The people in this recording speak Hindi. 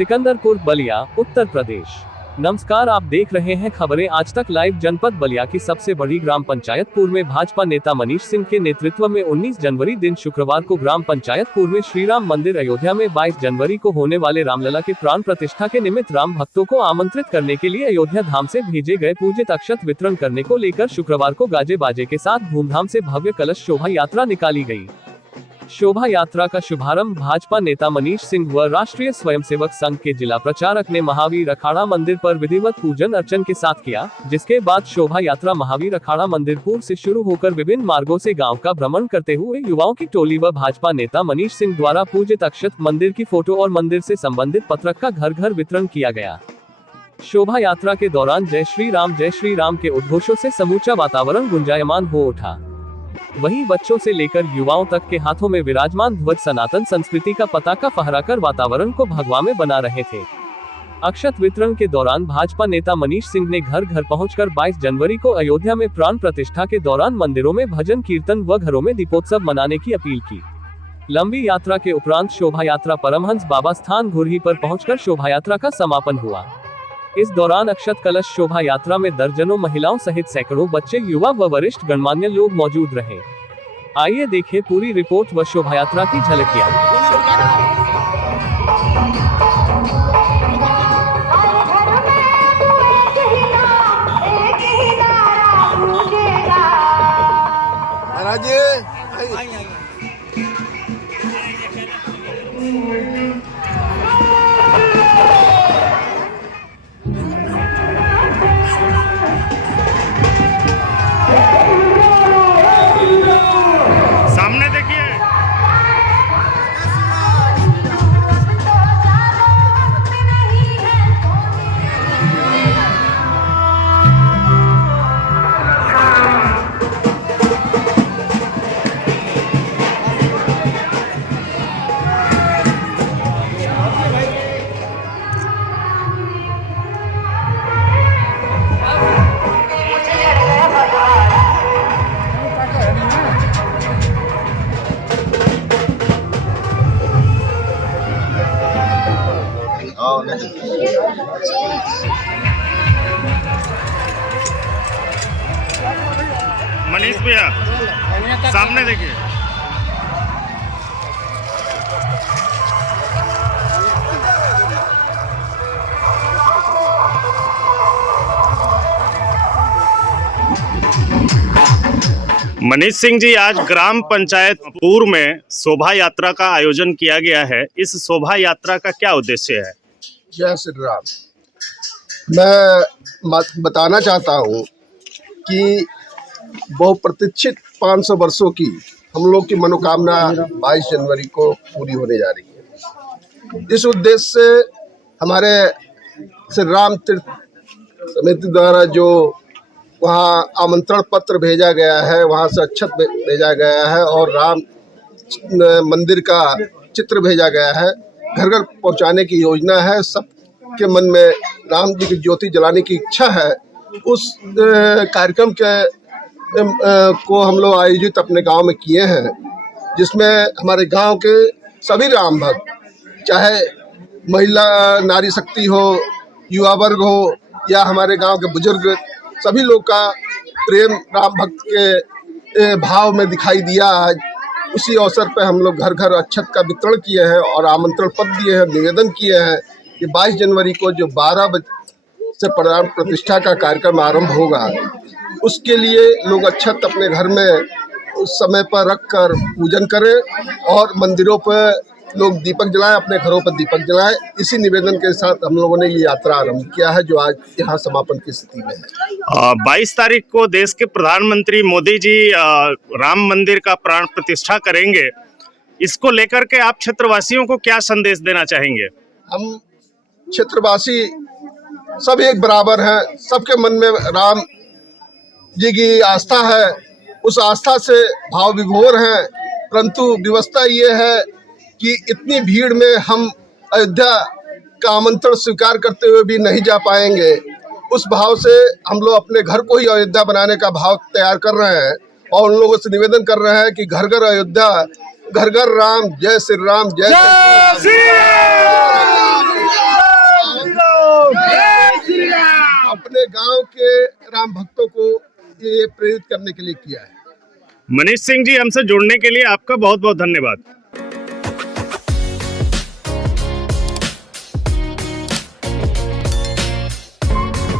सिकंदरपुर बलिया, उत्तर प्रदेश। नमस्कार, आप देख रहे हैं खबरें आज तक लाइव। जनपद बलिया की सबसे बड़ी ग्राम पंचायत पूर्व में भाजपा नेता मनीष सिंह के नेतृत्व में 19 जनवरी दिन शुक्रवार को ग्राम पंचायत पूर्व में श्री राम मंदिर अयोध्या में 22 जनवरी को होने वाले रामलला के प्राण प्रतिष्ठा के निमित्त राम भक्तों को आमंत्रित करने के लिए अयोध्या धाम से भेजे गए पूजित अक्षत वितरण करने को लेकर शुक्रवार को गाजे बाजे के साथ धूमधाम से भव्य कलश शोभा यात्रा निकाली गई। शोभा यात्रा का शुभारंभ भाजपा नेता मनीष सिंह व राष्ट्रीय स्वयंसेवक संघ के जिला प्रचारक ने महावीर अखाड़ा मंदिर पर विधिवत पूजन अर्चन के साथ किया, जिसके बाद शोभा यात्रा महावीर अखाड़ा मंदिर पूर्व से शुरू होकर विभिन्न मार्गों से गांव का भ्रमण करते हुए युवाओं की टोली व भाजपा नेता मनीष सिंह द्वारा पूजित अक्षत, मंदिर की फोटो और मंदिर से संबंधित पत्रक का घर घर वितरण किया गया। शोभा यात्रा के दौरान जय श्री राम के उद्घोषों से समूचा वातावरण गुंजायमान हो उठा। वहीं बच्चों से लेकर युवाओं तक के हाथों में विराजमान ध्वज सनातन संस्कृति का पताका फहराकर वातावरण को भगवा में बना रहे थे। अक्षत वितरण के दौरान भाजपा नेता मनीष सिंह ने घर घर पहुंचकर 22 जनवरी को अयोध्या में प्राण प्रतिष्ठा के दौरान मंदिरों में भजन कीर्तन व घरों में दीपोत्सव मनाने की अपील की। लंबी यात्रा के उपरांत शोभा यात्रा परमहंस बाबा स्थान घुरही पर पहुंचकर शोभा यात्रा का समापन हुआ। इस दौरान अक्षत कलश शोभा यात्रा में दर्जनों महिलाओं सहित सैकड़ों बच्चे, युवा व वरिष्ठ गणमान्य लोग मौजूद रहे। आइए देखें पूरी रिपोर्ट व शोभा यात्रा की झलकियां। मनीष भैया सामने देखिए। मनीष सिंह जी, आज ग्राम पंचायत पूर्व में शोभा यात्रा का आयोजन किया गया है। इस शोभा यात्रा का क्या उद्देश्य है? जय श्री राम। मैं बताना चाहता हूँ कि बहुप्रतीक्षित 500 वर्षों की हम लोग की मनोकामना 22 जनवरी को पूरी होने जा रही है। इस उद्देश्य से हमारे श्री राम तीर्थ समिति द्वारा जो वहाँ आमंत्रण पत्र भेजा गया है, वहाँ से अक्षत भेजा गया है और राम मंदिर का चित्र भेजा गया है, घर घर पहुँचाने की योजना है। सबके मन में राम जी की ज्योति जलाने की इच्छा है। उस कार्यक्रम के को हम लोग आयोजित अपने गांव में किए हैं, जिसमें हमारे गांव के सभी राम भक्त, चाहे महिला नारी शक्ति हो, युवा वर्ग हो या हमारे गांव के बुजुर्ग, सभी लोग का प्रेम राम भक्त के भाव में दिखाई दिया। आज उसी अवसर पर हम लोग घर घर अक्षत का वितरण किए हैं और आमंत्रण पत्र दिए हैं, निवेदन किए हैं कि 22 जनवरी को जो 12 बजे से प्राण प्रतिष्ठा का कार्यक्रम आरंभ होगा, उसके लिए लोग अक्षत अपने घर में उस समय पर रख कर पूजन करें और मंदिरों पर लोग दीपक जलाएं, अपने घरों पर दीपक जलाएं। इसी निवेदन के साथ हम लोगों ने ये यात्रा आरंभ किया है, जो आज यहाँ समापन की स्थिति में है। 22 तारीख को देश के प्रधानमंत्री मोदी जी राम मंदिर का प्राण प्रतिष्ठा करेंगे। इसको लेकर के आप क्षेत्रवासियों को क्या संदेश देना चाहेंगे? हम क्षेत्रवासी सब एक बराबर हैं, सबके मन में राम जी की आस्था है, उस आस्था से भाव विभोर हैं। परंतु व्यवस्था ये है कि इतनी भीड़ में हम अयोध्या का आमंत्रण स्वीकार करते हुए भी नहीं जा पाएंगे। उस भाव से हम लोग अपने घर को ही अयोध्या बनाने का भाव तैयार कर रहे हैं और उन लोगों से निवेदन कर रहे हैं कि घर घर अयोध्या, घर घर राम, जय श्री राम, जय श्री राम। राम भक्तों को ये प्रेरित करने के लिए किया है। मनीष सिंह जी, हमसे जुड़ने के लिए आपका बहुत बहुत धन्यवाद।